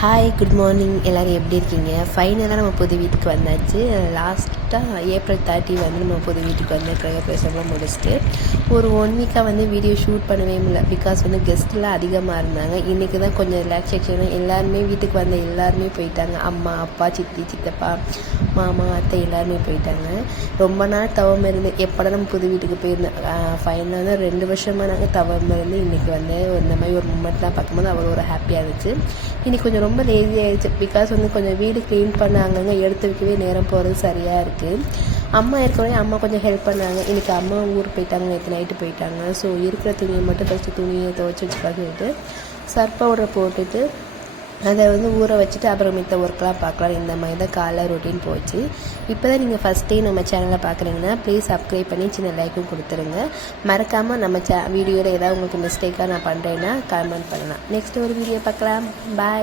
Hi good morning எல்லோரும் எப்படி இருக்கீங்க? ஃபைனலாக நம்ம புது வீட்டுக்கு வந்தாச்சு. லாஸ்ட்டாக ஏப்ரல் 30 வந்து நம்ம புது வீட்டுக்கு வந்து கிரகப்பிரவேசம்லாம் முடிச்சுட்டு ஒரு 1 வீக்காக வந்து வீடியோ ஷூட் பண்ணவே முடியல. பிகாஸ் வந்து கெஸ்ட்லாம் அதிகமாக இருந்தாங்க. இன்றைக்கி தான் கொஞ்சம் ரிலாக்ஸேஷனாக எல்லாருமே வீட்டுக்கு வந்த எல்லாருமே போயிட்டாங்க. அம்மா, அப்பா, சித்தி, சித்தப்பா, மாமா, அத்தை எல்லாருமே போயிட்டாங்க. ரொம்ப நாள் தவம் இருந்து எப்போதான் நம்ம புது வீட்டுக்கு போயிருந்தேன். ஃபைனலாக தான் 2 வருஷமாக நாங்கள் தவம் இருந்து இன்றைக்கி வந்து இந்த மாதிரி ஒரு மூமெண்ட்லாம் பார்க்கும்போது அவ்வளோ ஒரு ஹாப்பியாக இருந்துச்சு. இன்றைக்கி கொஞ்சம் ரொம்ப லேசி ஆகிடுச்சு. பிகாஸ் வந்து கொஞ்சம் வீடு க்ளீன் பண்ண அங்கங்கே எடுத்து வைக்கவே நேரம் போகிறது சரியாக இருக்குது. அம்மா இருக்கிறவங்க அம்மா கொஞ்சம் ஹெல்ப் பண்ணாங்க. இன்றைக்கி அம்மா ஊருக்கு போயிட்டாங்க, நேற்று நைட்டு போயிட்டாங்க. ஸோ இருக்கிற துணியை மட்டும் ஃபஸ்ட்டு துணியை துவைச்சி வச்சுக்கலாம் சொல்லிட்டு சர்ஃப் பவுடரை போட்டுட்டு அதை வந்து ஊற வச்சுட்டு அப்புறம் மித்த ஒர்க்லாம் பார்க்கலாம். இந்த மாதிரி தான் காலைல ரொட்டீன் போச்சு. இப்போ தான் நீங்கள் ஃபஸ்ட் டைம் நம்ம சேனலை பார்க்குறீங்கன்னா ப்ளீஸ் சப்ஸ்கிரைப் பண்ணி சின்ன லைக்கும் கொடுத்துருங்க. மறக்காமல் நம்ம வீடியோவில் ஏதாவது உங்களுக்கு மிஸ்டேக்காக நான் பண்ணுறேன்னா கமெண்ட் பண்ணலாம். நெக்ஸ்ட் ஒரு வீடியோ பார்க்கலாம். பாய்.